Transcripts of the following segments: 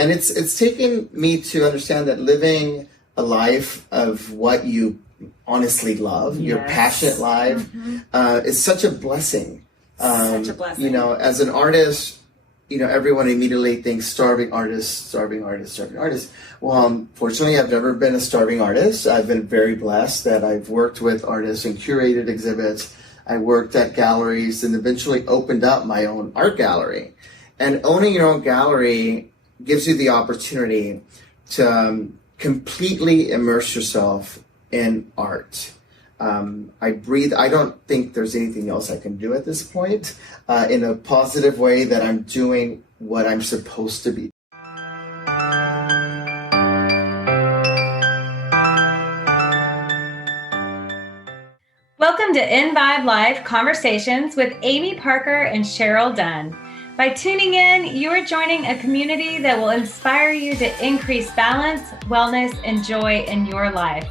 And it's taken me to understand that living a life of what you honestly love, your passionate life, is such a blessing. Such a blessing. You know, as an artist, you know, everyone immediately thinks starving artist, starving artist, starving artist. Well, fortunately, I've never been a starving artist. I've been very blessed that I've worked with artists and curated exhibits. I worked at galleries and eventually opened up my own art gallery. And owning your own gallery gives you the opportunity to completely immerse yourself in art. I don't think there's anything else I can do at this point in a positive way that I'm doing what I'm supposed to be. Welcome to Envibe Live Conversations with Amy Parker and Cheryl Dunn. By tuning in, you are joining a community that will inspire you to increase balance, wellness, and joy in your life.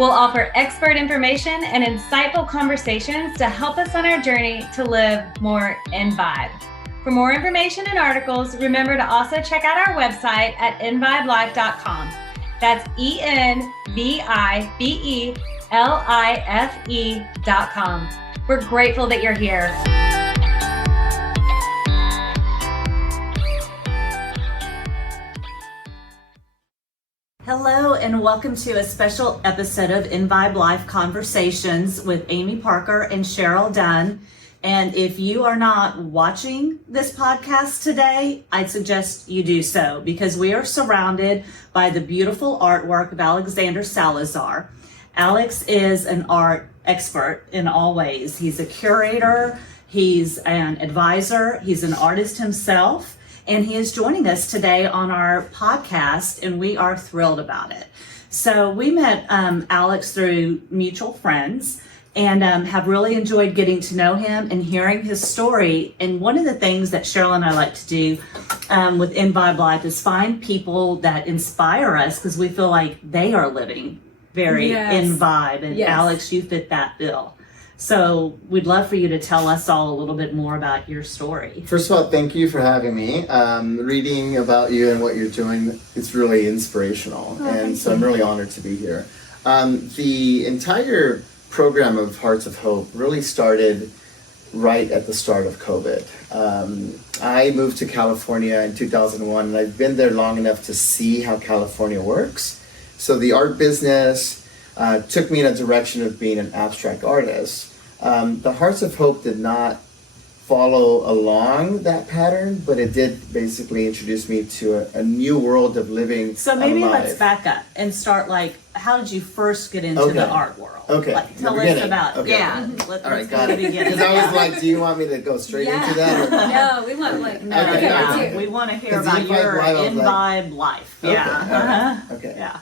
We'll offer expert information and insightful conversations to help us on our journey to live more Envibe. For more information and articles, remember to also check out our website at envibelife.com. That's ENVIBELIFE.com. We're grateful that you're here. Hello and welcome to a special episode of Envibe Life Conversations with Amy Parker and Cheryl Dunn. And if you are not watching this podcast today, I'd suggest you do so because we are surrounded by the beautiful artwork of Alexander Salazar. Alex is an art expert in all ways. He's a curator, he's an advisor, he's an artist himself. And he is joining us today on our podcast, and we are thrilled about it. So we met Alex through mutual friends and have really enjoyed getting to know him and hearing his story. And one of the things that Cheryl and I like to do with Envibe Life is find people that inspire us because we feel like they are living very Envibe. And Alex, you fit that bill. So we'd love for you to tell us all a little bit more about your story. First of all, thank you for having me. Reading about you and what you're doing, it's really inspirational. And so I'm really honored to be here. The entire program of Hearts of Hope really started right at the start of COVID. I moved to California in 2001, and I've been there long enough to see how California works. So the art business took me in a direction of being an abstract artist. The Hearts of Hope did not follow along that pattern, but it did basically introduce me to a new world of living. So maybe alive. Let's back up and start how did you first get into the art world? Okay. Tell us about Okay. Let's All right, go got to it. the beginning. Because I was like, do you want me to go straight into that? Or No, we want We want to hear 'Cause about Envibe your Live, Envibe life. Okay, Yeah. all right, okay. Yeah.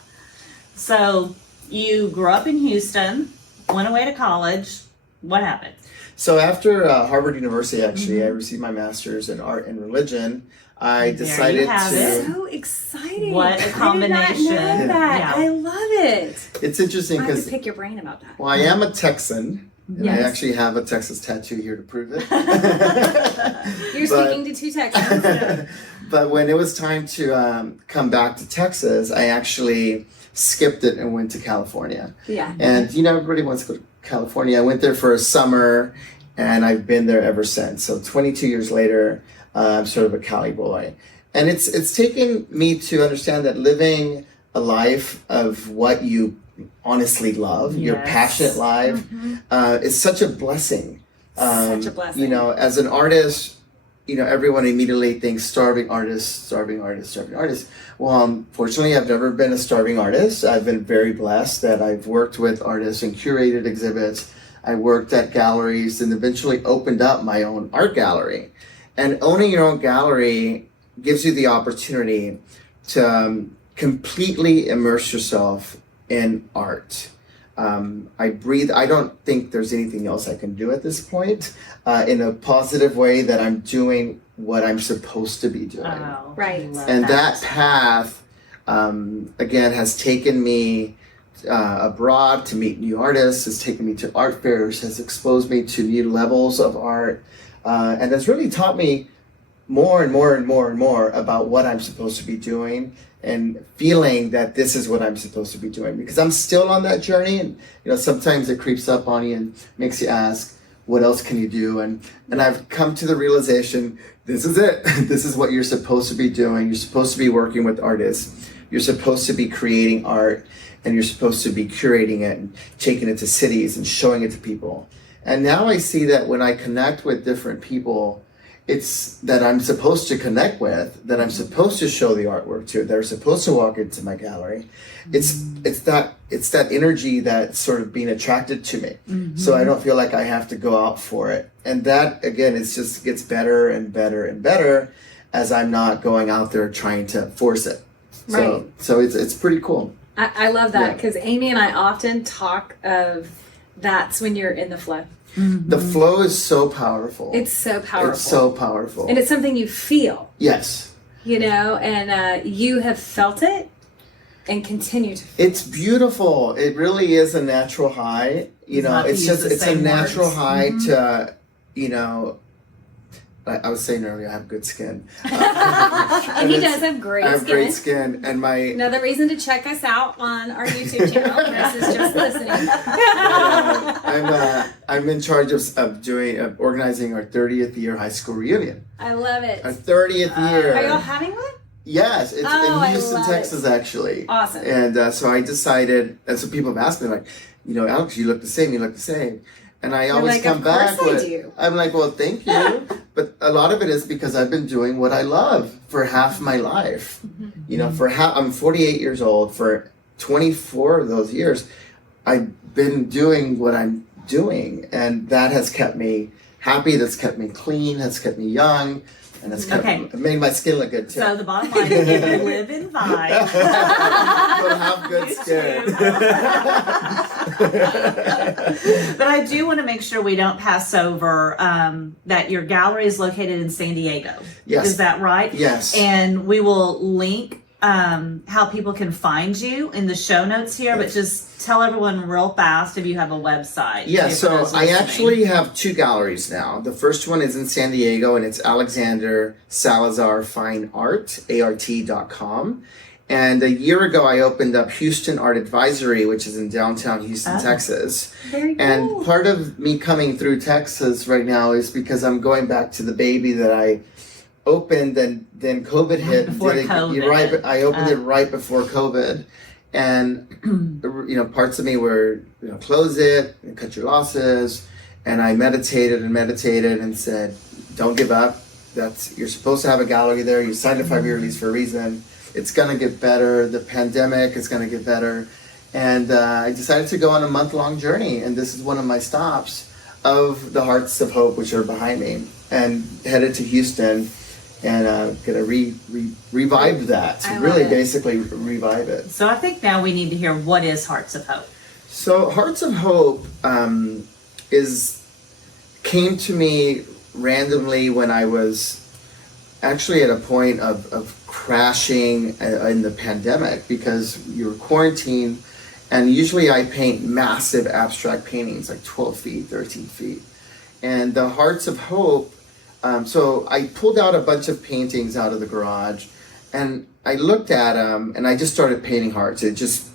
So you grew up in Houston, went away to college. What happened? So after Harvard University, actually, I received my master's in art and religion. I decided to. So exciting. What a combination. I did not know that. Yeah. I love it. It's interesting I have because to pick your brain about that. I am a Texan. And I Yes. actually have a Texas tattoo here to prove it. You're speaking to two Texans. But when it was time to come back to Texas, I actually skipped it and went to California. Yeah. And everybody wants to go to California. I went there for a summer, and I've been there ever since. So 22 years later, I'm sort of a Cali boy. And it's taken me to understand that living a life of what you honestly love, your passionate life, is such a blessing. Such a blessing. As an artist, everyone immediately thinks starving artist, starving artist, starving artist. Well, fortunately, I've never been a starving artist. I've been very blessed that I've worked with artists and curated exhibits. I worked at galleries and eventually opened up my own art gallery. And owning your own gallery gives you the opportunity to completely immerse yourself in art. I don't think there's anything else I can do at this point in a positive way that I'm doing what I'm supposed to be doing. Oh, Right. And that path, again, has taken me abroad to meet new artists, has taken me to art fairs, has exposed me to new levels of art, and has really taught me more and more and more and more about what I'm supposed to be doing and feeling that this is what I'm supposed to be doing, because I'm still on that journey. And sometimes it creeps up on you and makes you ask, what else can you do? And I've come to the realization, this is it. This is what you're supposed to be doing. You're supposed to be working with artists. You're supposed to be creating art, and you're supposed to be curating it and taking it to cities and showing it to people. And now I see that when I connect with different people, it's that I'm supposed to connect with, that I'm supposed to show the artwork to, that are supposed to walk into my gallery. It's that energy that's sort of being attracted to me. Mm-hmm. So I don't feel like I have to go out for it. And that, again, it just gets better and better and better as I'm not going out there trying to force it. Right. So it's pretty cool. I love that, because Amy and I often talk of that's when you're in the flow. Mm-hmm. The flow is so powerful. It's so powerful. It's so powerful. And it's something you feel. Yes. And you have felt it and continue to feel It's beautiful. It really is a natural high. It's a natural high to, I was saying earlier, I have good skin. and he does have great skin. I have great skin. And another reason to check us out on our YouTube channel. Chris is just listening. I'm in charge of organizing our 30th year high school reunion. I love it. Our 30th year. Are y'all having one? Yes, it's in Houston, Texas, actually. Awesome. And so I decided, and so people have asked me, like, Alex, you look the same. And I always come back with, I'm like, well, thank you. But a lot of it is because I've been doing what I love for half my life. Mm-hmm. I'm 48 years old. For 24 of those years, I've been doing what I'm doing. And that has kept me happy. That's kept me clean. Has kept me young. And it's made my skin look good too. So the bottom line is, if you live in Vibe, you'll have good skin. But I do want to make sure we don't pass over that your gallery is located in San Diego. Yes. Is that right? Yes. And we will link how people can find you in the show notes here, but just tell everyone real fast if you have a website. Yeah, so I actually have 2 galleries now. The first one is in San Diego, and it's Alexander Salazar Fine Art, ART.com. And a year ago, I opened up Houston Art Advisory, which is in downtown Houston, Texas. Very cool. And part of me coming through Texas right now is because I'm going back to the baby that I opened, and then COVID hit. I opened it right before COVID. And, parts of me were, close it and cut your losses. And I meditated and said, don't give up. You're supposed to have a gallery there. You signed a 5-year lease for a reason. It's going to get better. The pandemic is going to get better. And I decided to go on a month-long journey. And this is one of my stops of the Hearts of Hope, which are behind me, and headed to Houston. And gonna revive that. Basically revive it. So I think now we need to hear, what is Hearts of Hope? So Hearts of Hope came to me randomly when I was actually at a point of crashing in the pandemic, because you were quarantined, and usually I paint massive abstract paintings like 12 feet, 13 feet. And the Hearts of Hope, so I pulled out a bunch of paintings out of the garage, and I looked at them, and I just started painting hearts. It just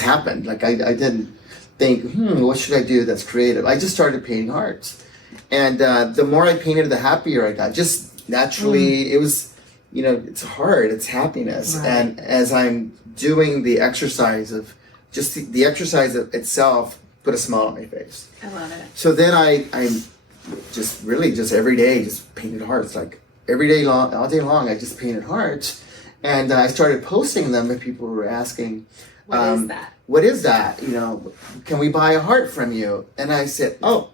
happened. Like I didn't think, what should I do that's creative? I just started painting hearts, and the more I painted, the happier I got. Just naturally, it was, it's hard. It's happiness, right. And as I'm doing the exercise of just the exercise itself, put a smile on my face. I love it. So then I just every day just painted hearts, like every day long, all day long. I just painted hearts, and I started posting them, and people were asking, what is that? Can we buy a heart from you? And I said, oh,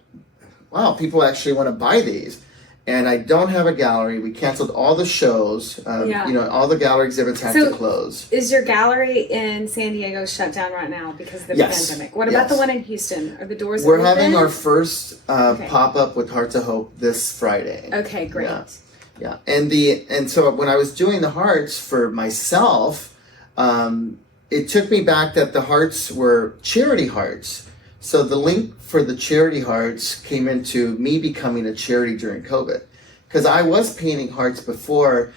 wow, people actually want to buy these. And I don't have a gallery. We canceled all the shows. All the gallery exhibits had to close. Is your gallery in San Diego shut down right now because of the pandemic? What about the one in Houston? Are the doors open? We're having our first pop-up with Hearts of Hope this Friday. Okay, great. Yeah. And so when I was doing the hearts for myself, it took me back that the hearts were charity hearts. So the link for the charity hearts came into me becoming a charity during COVID. because I was painting hearts before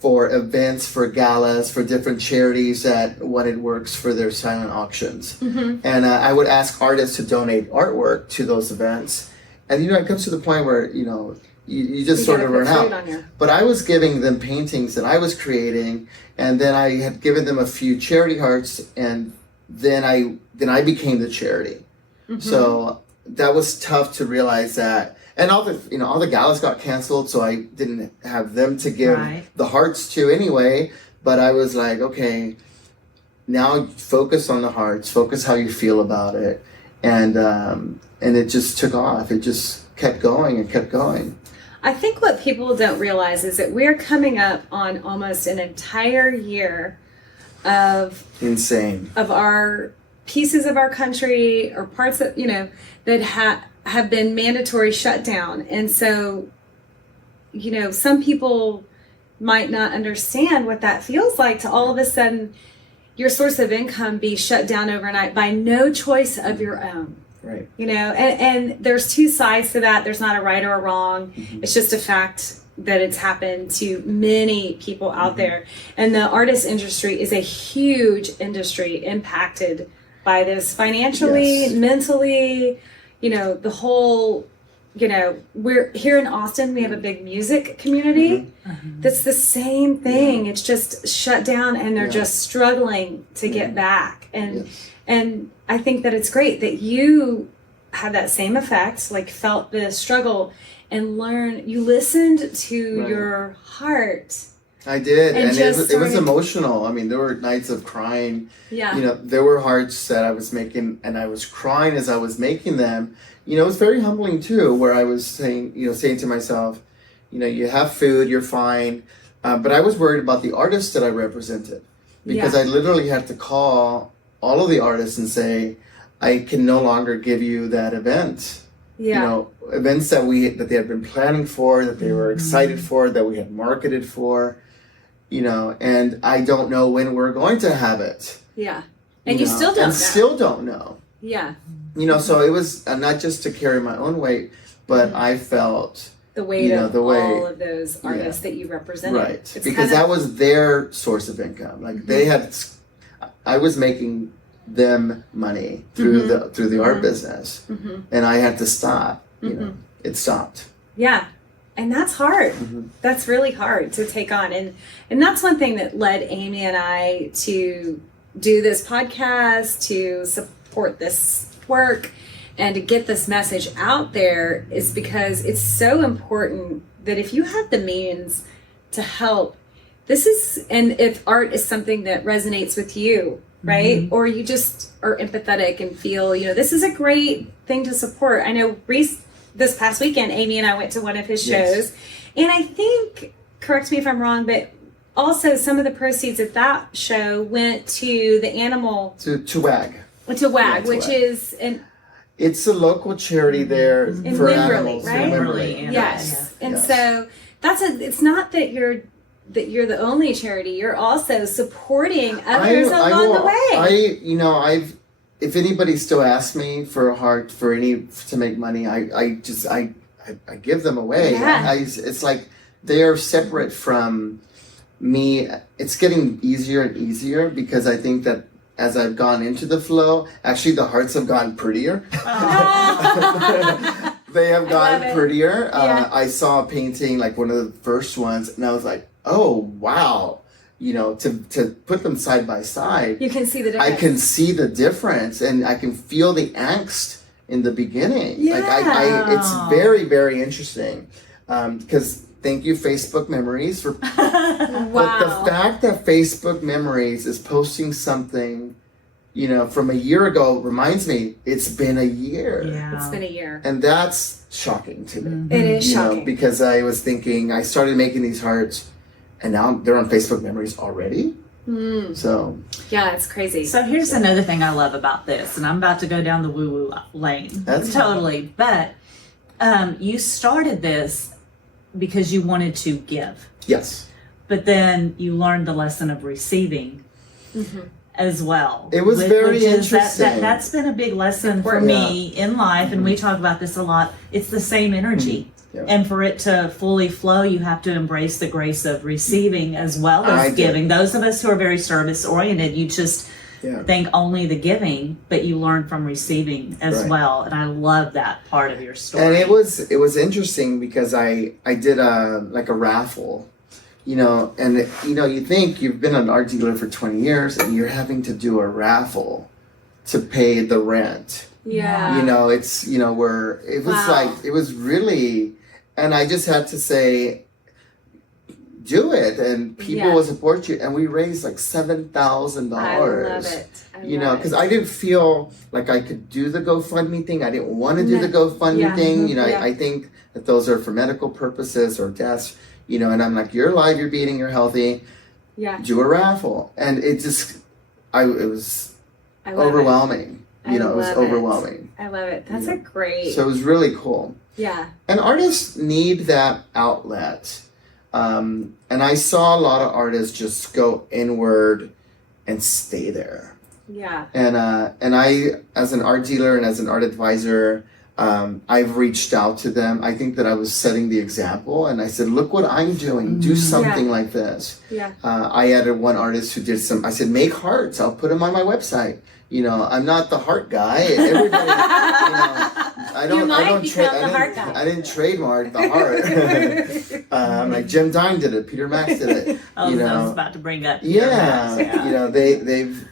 for events, for galas, for different charities that wanted works for their silent auctions. Mm-hmm. And I would ask artists to donate artwork to those events. And, it comes to the point where, you just sort of run out. But I was giving them paintings that I was creating, and then I had given them a few charity hearts, and then I became the charity. Mm-hmm. So that was tough to realize that. And all the galas got canceled, so I didn't have them to give the hearts to anyway. But I was like, okay, now focus on the hearts, focus how you feel about it, and it just took off. It just kept going and kept going. I think what people don't realize is that we're coming up on almost an entire year of our pieces of our country or parts that that have been mandatory shutdown. And so, some people might not understand what that feels like to all of a sudden your source of income be shut down overnight by no choice of your own. Right. And there's two sides to that. There's not a right or a wrong. Mm-hmm. It's just a fact that it's happened to many people out there. And the artist industry is a huge industry impacted by this financially, mentally, the whole, we're here in Austin, we have a big music community that's the same thing. It's just shut down and they're just struggling to get back. And I think that it's great that you had that same effect, like felt the struggle and you listened to your heart. I did, and it was emotional. I mean, there were nights of crying. Yeah. There were hearts that I was making, and I was crying as I was making them. It was very humbling too, where I was saying to myself, you have food, you're fine. But I was worried about the artists that I represented, because I literally had to call all of the artists and say, I can no longer give you that event. Events that they had been planning for, that they were excited for, that we had marketed for. And I don't know when we're going to have it. Yeah. And you still don't know. Still don't know. Yeah. So it was not just to carry my own weight, but I felt the weight of all of those artists that you represented. Right. Because that was their source of income. Like I was making them money through the art business. And I had to stop. It stopped. Yeah. And that's hard. That's really hard to take on. And that's one thing that led Amy and I to do this podcast, to support this work, and to get this message out there, is because it's so important that if you have the means to help, and if art is something that resonates with you, right? Or you just are empathetic and feel, this is a great thing to support. I know this past weekend, Amy and I went to one of his shows, and I think, correct me if I'm wrong, but also some of the proceeds of that show went to the animal... To WAG. To WAG, which is... It's a local charity there in for Wimberley, animals. right? In Wimberley. Yes. And so it's not that you're the only charity. You're also supporting others along the way. If anybody still asks me for a heart to make money, I give them away. It's like they're separate from me. It's getting easier and easier, because I think that as I've gone into the flow, actually the hearts have gotten prettier. They have gotten prettier. I saw a painting, like one of the first ones, and I was like, oh wow. To put them side by side, you can see the difference. I can see the difference, and I can feel the angst in the beginning. It's very, very interesting. Because thank you, Facebook Memories, for. But the fact that Facebook Memories is posting something, from a year ago reminds me it's been a year. Yeah. It's been a year, and that's shocking to me. It is shocking, because I was thinking I started making these hearts. And now they're on Facebook Memories already. So yeah, it's crazy. So here's another thing I love about this, and I'm about to go down the woo-woo lane. That's totally. But you started this because you wanted to give. Yes. But then you learned the lesson of receiving as well. It was very interesting. That's been a big lesson for me in life, and we talk about this a lot. It's the same energy. Yeah. And for it to fully flow, you have to embrace the grace of receiving as well I as do. giving. Those of us who are very service oriented, you just Yeah. think only the giving, but you learn from receiving as Right. well. And I love that part of your story. And it was interesting because I did a raffle, and you think you've been an art dealer for 20 years and you're having to do a raffle to pay the rent. Yeah. It's where it was Wow. like it was really, and I just had to say, do it, and people Yeah. will support you, and we raised like $7,000. I love it. Because I didn't feel like I could do the GoFundMe thing. I didn't want to do the GoFundMe Yeah. thing. Yeah. I think that those are for medical purposes or deaths. And I'm like, you're alive, you're beating, you're healthy. Yeah. Do a raffle, and it just, it was I love overwhelming. I It was love it. overwhelming. I love it. That's a great. So it was really cool. Yeah. And artists need that outlet. And I saw a lot of artists just go inward and stay there. Yeah. And I, as an art dealer and as an art advisor, I've reached out to them. I think that I was setting the example, and I said, look what I'm doing. Do something like this. Yeah. I added one artist who did I said, make hearts. I'll put them on my website. I'm not the heart guy. Everybody, I didn't trademark the heart. Like Jim Dine did it. Peter Max did it. I was about to bring up. Yeah. They've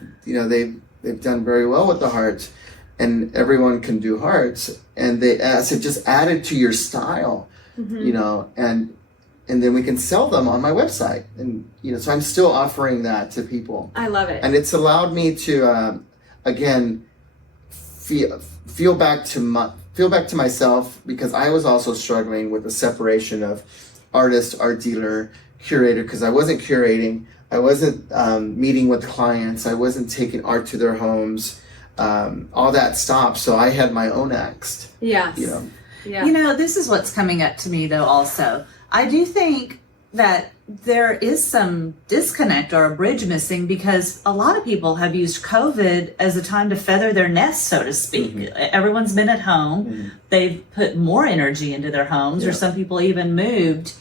done very well with the hearts, and everyone can do hearts. And I said, just add it to your style, and then we can sell them on my website. And so I'm still offering that to people. I love it. And it's allowed me to again feel back to myself, because I was also struggling with the separation of artist, art dealer, curator, because I wasn't curating, I wasn't meeting with clients, I wasn't taking art to their homes. All that stopped, so I had my own angst. Yes. Yeah. This is what's coming up to me though also. I do think that there is some disconnect or a bridge missing, because a lot of people have used COVID as a time to feather their nest, so to speak. Everyone's been at home. They've put more energy into their homes, or some people even moved.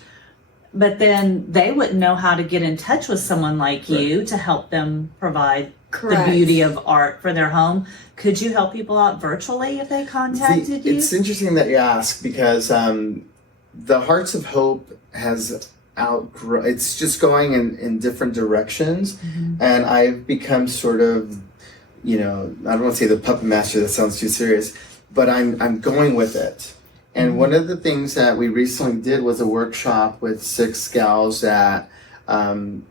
But then they wouldn't know how to get in touch with someone like you to help them provide the beauty of art for their home. Could you help people out virtually if they contacted you? It's interesting that you ask, because the Hearts of Hope has it's just going in different directions, and I've become sort of, I don't want to say the puppet master, that sounds too serious, but I'm going with it. And one of the things that we recently did was a workshop with 6 gals that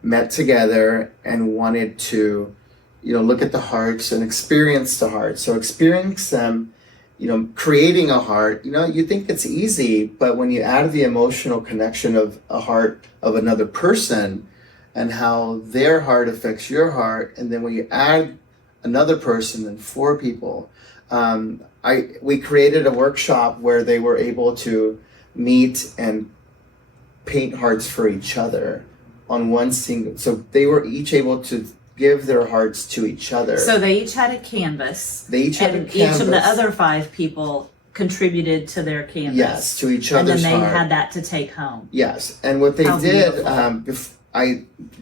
met together and wanted to, look at the hearts and experience the hearts. So experience them, creating a heart. You think it's easy, but when you add the emotional connection of a heart of another person and how their heart affects your heart, and then when you add another person and 4 people, we created a workshop where they were able to meet and paint hearts for each other on one single. So they were each able to give their hearts to each other. So they each had a canvas. Each of the other 5 people contributed to their canvas. Yes, to each and other's then they heart. had that to take home. Yes, and what they How did, beautiful.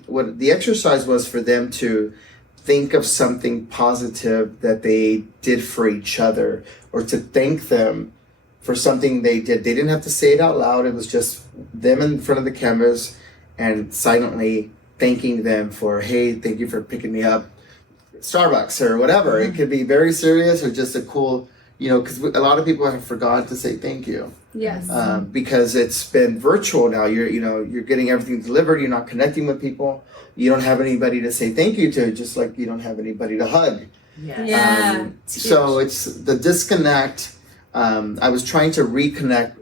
what the exercise was for them to think of something positive that they did for each other, or to thank them for something they did. They didn't have to say it out loud. It was just them in front of the canvas and silently thanking them for, hey, thank you for picking me up Starbucks or whatever. It could be very serious or just a cool, because a lot of people have forgotten to say thank you. Yes. Because it's been virtual now. You're getting everything delivered. You're not connecting with people. You don't have anybody to say thank you to, just like you don't have anybody to hug. Yes. Yeah. So it's the disconnect. I was trying to reconnect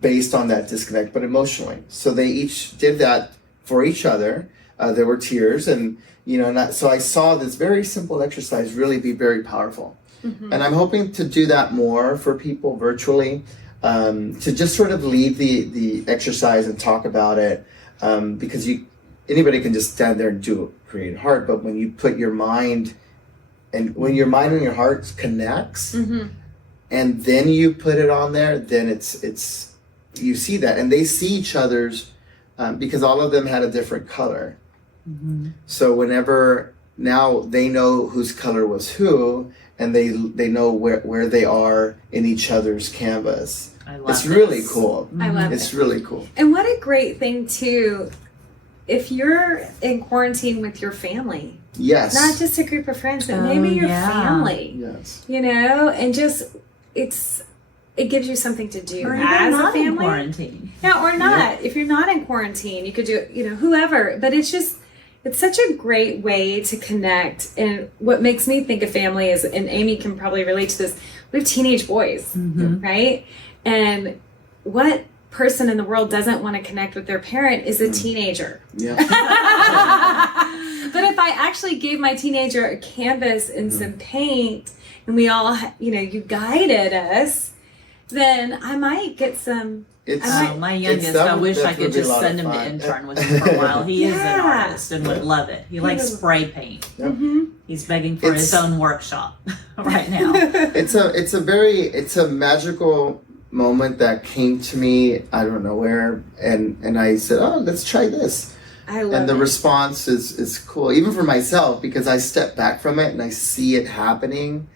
based on that disconnect, but emotionally. So they each did that for each other. There were tears, and so I saw this very simple exercise really be very powerful. And I'm hoping to do that more for people virtually, to just sort of lead the exercise and talk about it, because anybody can just stand there and create heart, but when you put your mind, and when your mind and your heart connects, and then you put it on there, then it's you see that, and they see each other's because all of them had a different color. So whenever now they know whose color was who, and they know where they are in each other's canvas. I love it's really cool. I love It's it. really cool. And what a great thing too, if you're in quarantine with your family, Yes. not just a group of friends, but maybe your family, Yes. you know, and just it gives you something to do Or as even a not in family. quarantine. Yeah, or not. If you're not in quarantine, you could do, you know, whoever. But it's such a great way to connect. And what makes me think of family is, and Amy can probably relate to this, we have teenage boys, right? And what person in the world doesn't want to connect with their parent is a teenager. Yeah. But if I actually gave my teenager a canvas and some paint, and we all, you know, you guided us, then I might get some. It's My youngest, I wish I could just send him to intern with him for a while. He is an Yeah. artist and would love it. He likes spray paint. Mm-hmm. He's begging for his own workshop right now. it's a magical moment that came to me out of nowhere, and I said, oh, let's try this. I love And the it. response is cool, even for myself, because I step back from it and I see it happening,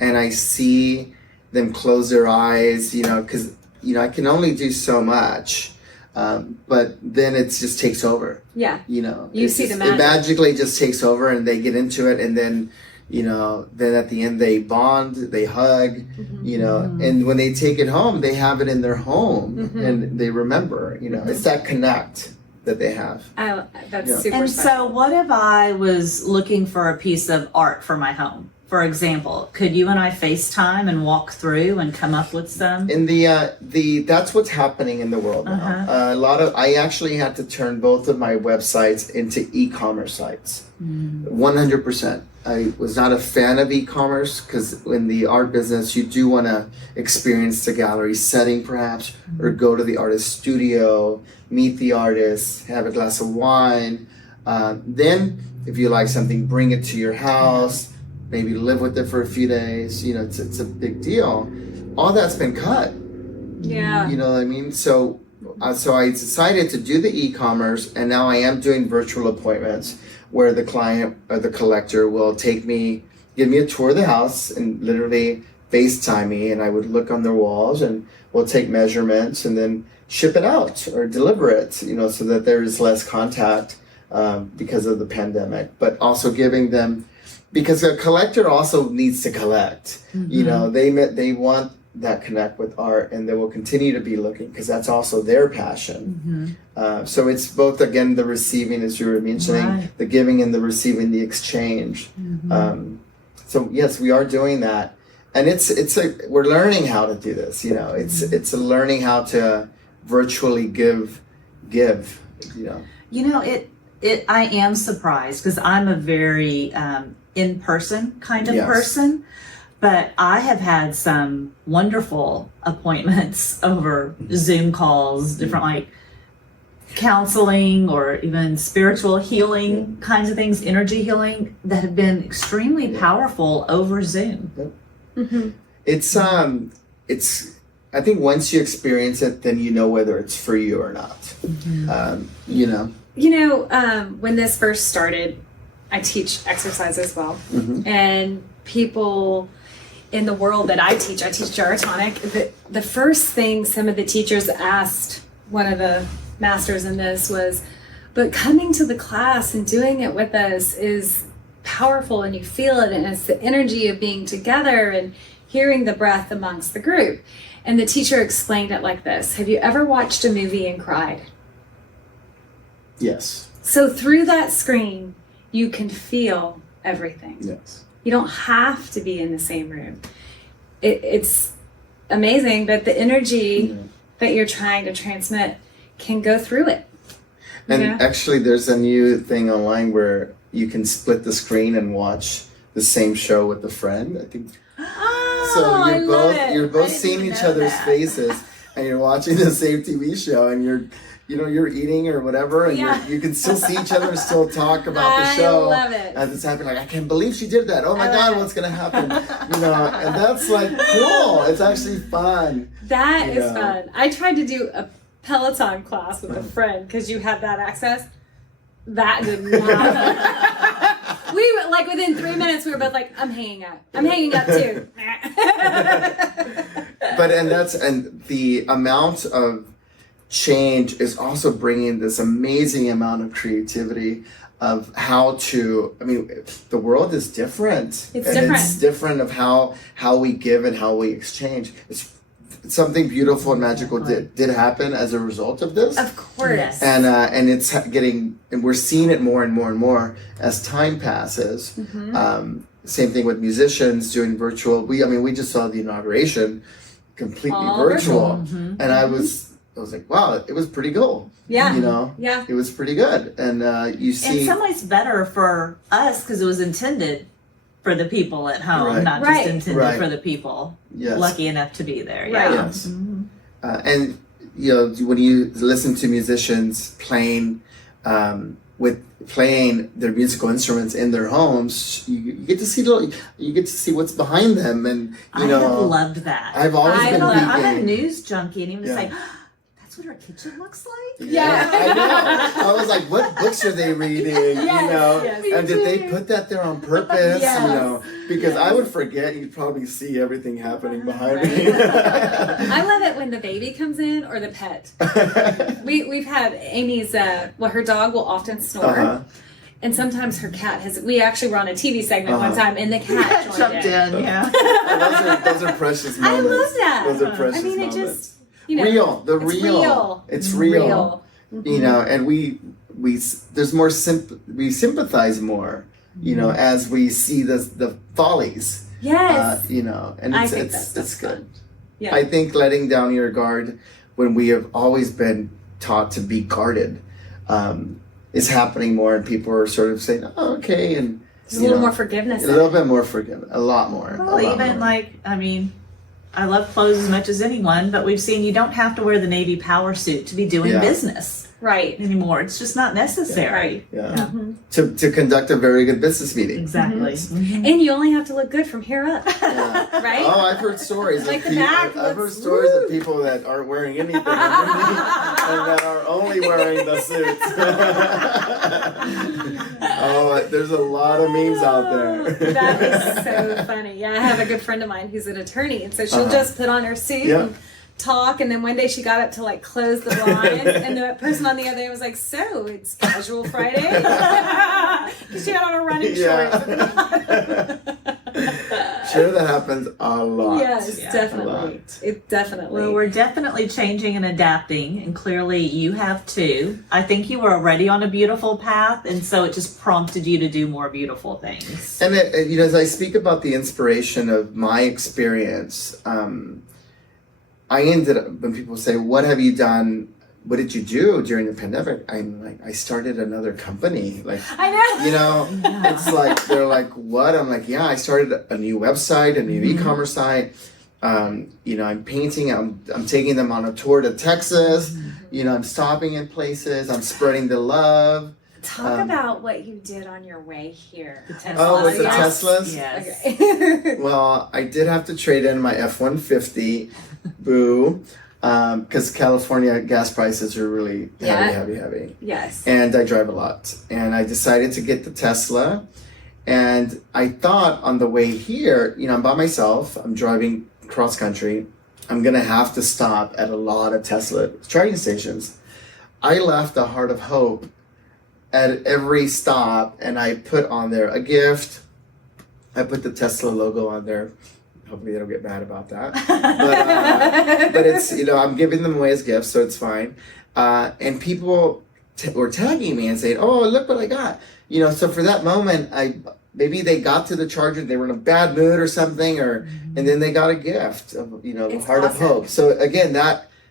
and I see them close their eyes, you know, because, you know, I can only do so much, but then it just takes over, Yeah. you know. You It's see just, the magic. it magically just takes over, and they get into it, and then, you know, then at the end they bond, they hug, you know, and when they take it home, they have it in their home, and they remember, you know, it's that connect that they have. That's Yeah. super And special. so, what if I was looking for a piece of art for my home? For example, could you and I FaceTime and walk through and come up with some? In the that's what's happening in the world now. I actually had to turn both of my websites into e-commerce sites. 100%. I was not a fan of e-commerce because in the art business, you do want to experience the gallery setting perhaps, or go to the artist's studio, meet the artist, have a glass of wine. Then, if you like something, bring it to your house, maybe live with it for a few days. You know, it's a big deal. All that's been cut. Yeah. You know what I mean? So I decided to do the e-commerce, and now I am doing virtual appointments where the client or the collector will give me a tour of the house and literally FaceTime me, and I would look on their walls and we'll take measurements and then ship it out or deliver it, you know, so that there is less contact because of the pandemic, but also giving them, because a collector also needs to collect. You know, they want that connect with art, and they will continue to be looking because that's also their passion. So it's both, again, the receiving, as you were mentioning, Right. the giving and the receiving, the exchange. So yes, we are doing that, and we're learning how to do this. You know, it's a learning how to virtually give. You know. You know, I am surprised because I'm a very in-person kind of Yes. person, but I have had some wonderful appointments over Zoom calls, different like counseling or even spiritual healing kinds of things, energy healing, that have been extremely powerful over Zoom. It's I think once you experience it, then you know whether it's for you or not. You know. You know, when this first started, I teach exercise as well. And people in the world that I teach gyrotonic. The first thing some of the teachers asked one of the masters in this was, but coming to the class and doing it with us is powerful, and you feel it, and it's the energy of being together and hearing the breath amongst the group. And the teacher explained it like this: have you ever watched a movie and cried? Yes. So through that screen, you can feel everything. Yes. You don't have to be in the same room. It's amazing, but the energy that you're trying to transmit can go through it. And Yeah. actually, there's a new thing online where you can split the screen and watch the same show with a friend. I think Oh, so. I love it. You're I both didn't seeing even each know other's that. faces, and you're watching the same TV show, and you're eating or whatever, and Yeah. you can still see each other, still talk about the show. I love it. As it's happening, like, I can't believe she did that. Oh my I love God, it. what's gonna happen? And that's like cool. It's actually fun. That You is know. fun. I tried to do a Peloton class with a friend because you have that access. That did not. We were like within 3 minutes, we were both like, I'm hanging up. I'm hanging up too. But and the amount of change is also bringing this amazing amount of creativity of how to, the world is different. It's and different. It's different of how we give and how we exchange. It's something beautiful and magical did happen as a result of this. Of course. Yes. And it's getting, and we're seeing it more and more and more as time passes. Mm-hmm. Same thing with musicians doing virtual. We just saw the inauguration completely All virtual, virtual. and I was like, wow, it was pretty cool. Yeah. Yeah, it was pretty good, and you see. In some ways better for us because it was intended for the people at home, Right. not Right. just intended Right. for the people Yes. lucky enough to be there. Right. Yeah. Yes. Mhm. And when you listen to musicians playing playing their musical instruments in their homes, you get to see what's behind them, and I have loved that. I've always been I'm a thinking. news junkie, and even to Yeah. say, that's what our kitchen looks like. Yeah. I know. I was like, what books are they reading? Yes, yes. And did they put that there on purpose? Yes. Because I would forget. You'd probably see everything happening behind me. I love it when the baby comes in or the pet. We've had Amy's, her dog will often snore. Uh-huh. And sometimes her cat we actually were on a TV segment one time and the cat joined Jumped in, yeah. Those are precious I moments. love that. Those are precious I mean, it moments. just, it's real. real. It's real. Real. And we there's more we sympathize more, as we see the follies. Yes. And I it's think it's that's good. fun. Yeah. I think letting down your guard when we have always been taught to be guarded is happening more, and people are sort of saying, oh, okay, and There's a little more forgiveness. a little bit more forgiveness, a lot more. Well, a lot even more. I love clothes as much as anyone, but we've seen you don't have to wear the Navy power suit to be doing Yeah. business Right. anymore. It's just not necessary. Right. Yeah. To conduct a very good business meeting. Exactly. Mhm. And you only have to look good from here up. Yeah. Right? Oh, I've heard stories Like of the people. back I've heard looks- stories of people that aren't wearing anything underneath and that are only wearing the suits. Oh, there's a lot of memes out there. That is so funny. Yeah, I have a good friend of mine who's an attorney, and so she'll Uh-huh. just put on her suit Yeah. and talk, and then one day she got up to like close the blinds, and the person on the other end was like, "So it's casual Friday," because she had on her running Yeah. shorts. Sure, that happens a lot. Yes, Yeah. A definitely. lot. It definitely. Well, we're definitely changing and adapting, and clearly you have too. I think you were already on a beautiful path, and so it just prompted you to do more beautiful things. And as I speak about the inspiration of my experience, I ended up, when people say, what have you done? What did you do during the pandemic? I'm like, I started another company. Like, I know. it's like, they're like, what? I'm like, yeah, I started a new website, a new e-commerce site. I'm painting, I'm taking them on a tour to Texas. I'm stopping in places, I'm spreading the love. Talk about what you did on your way here. The Teslas. Oh, with the Yes. Teslas? Yes. Okay. Well, I did have to trade in my F-150, boo, because California gas prices are really Yeah. heavy. Yes. And I drive a lot. And I decided to get the Tesla. And I thought on the way here, I'm by myself, I'm driving cross country, I'm gonna have to stop at a lot of Tesla charging stations. I left the Heart of Hope at every stop, and I put on there a gift. I put the Tesla logo on there. Hopefully they don't get mad about that. But it's, I'm giving them away as gifts, so it's fine. And people were tagging me and saying, oh, look what I got. So for that moment, maybe they got to the charger, they were in a bad mood or something, and then they got a gift of, It's Heart of awesome. Hope. So again,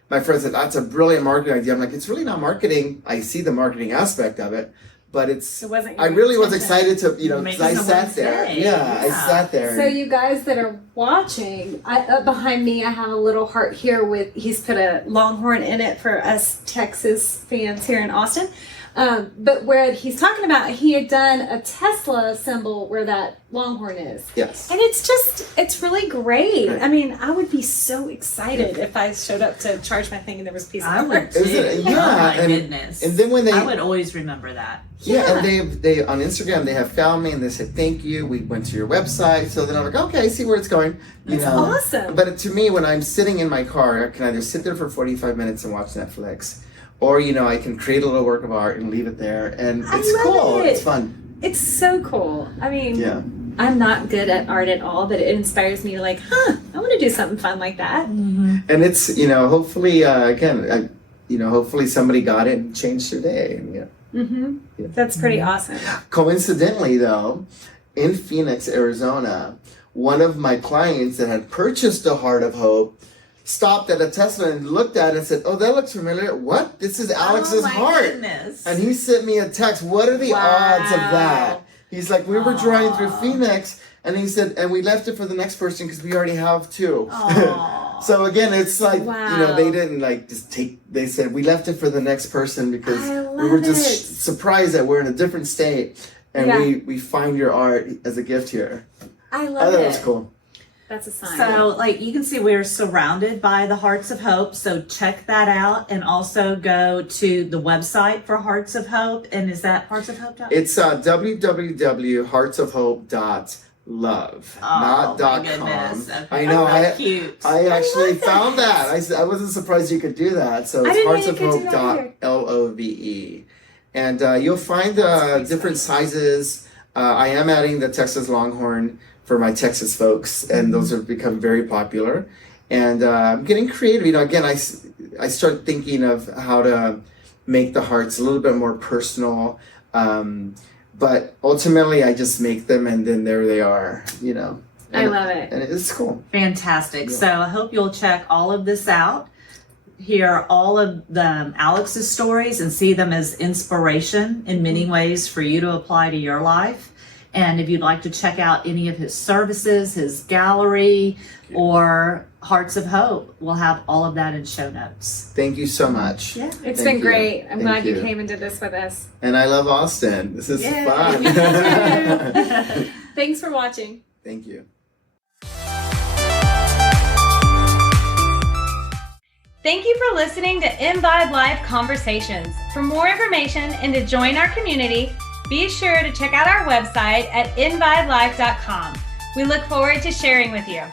my friend said, that's a brilliant marketing idea. I'm like, it's really not marketing. I see the marketing aspect of it, but It wasn't your I really was intention. excited to, you know, because I Making sat someone's there. day. Yeah, I Yeah. sat there. So you guys that are watching, up behind me, I have a little heart here with, he's put a Longhorn in it for us Texas fans here in Austin. But where he's talking about, he had done a Tesla symbol where that Longhorn is. Yes. And it's really great. Right. I mean, I would be so excited if I showed up to charge my thing and there was a piece of I art. would too. Is it- Oh yeah, my and- goodness. And then when they I would always remember that. Yeah, and they on Instagram they have found me and they said thank you. We went to your website, so then I'm like, okay, I see where it's going. You That's know, awesome. But to me, when I'm sitting in my car, I can either sit there for 45 minutes and watch Netflix, or you know, I can create a little work of art and leave it there, and I it's love cool. it. It's fun. It's so cool. I mean, Yeah. I'm not good at art at all, but it inspires me to like, I want to do something fun like that. And it's hopefully hopefully somebody got it and changed their day. And, yeah. That's pretty awesome. Coincidentally, though, in Phoenix, Arizona, one of my clients that had purchased a Heart of Hope stopped at a Tesla and looked at it and said, "Oh, that looks familiar. What? This is Alex's oh my heart." Goodness. And he sent me a text. What are the odds of that? He's like, we were driving through Phoenix, and he said, and we left it for the next person because we already have two. Aw. So again, it's like, Wow. they didn't like just take, they said, we left it for the next person because I we were love just it. surprised that we're in a different state and Yeah. we find your art as a gift here. I I love thought it. it was cool. That's a sign. So, like, you can see we're surrounded by the Hearts of Hope. So check that out, and also go to the website for Hearts of Hope. And is that heartsofhope.com? It's www.heartsofhope.love, not my .com. goodness. Okay. I know. How cute. I actually love found that. I wasn't surprised you could do that. So I it's didn't know you could do that heartsofhope.love. And you'll find different sizes. I am adding the Texas Longhorn for my Texas folks, and those have become very popular. And I'm getting creative. Again, I start thinking of how to make the hearts a little bit more personal. But ultimately, I just make them, and then there they are, I love it. And it's cool. Fantastic. Yeah. So I hope you'll check all of this out, hear all of Alex's stories, and see them as inspiration in many ways for you to apply to your life. And if you'd like to check out any of his services, his gallery, or Hearts of Hope, we'll have all of that in show notes. Thank you so much. Yeah. It's Thank been you. great. I'm Thank glad you you. came and did this with us. And I love Austin. This is Yay. fun. Thanks for watching. Thank you. Thank you for listening to Envibe Live Conversations. For more information and to join our community, be sure to check out our website at envibelive.com. We look forward to sharing with you.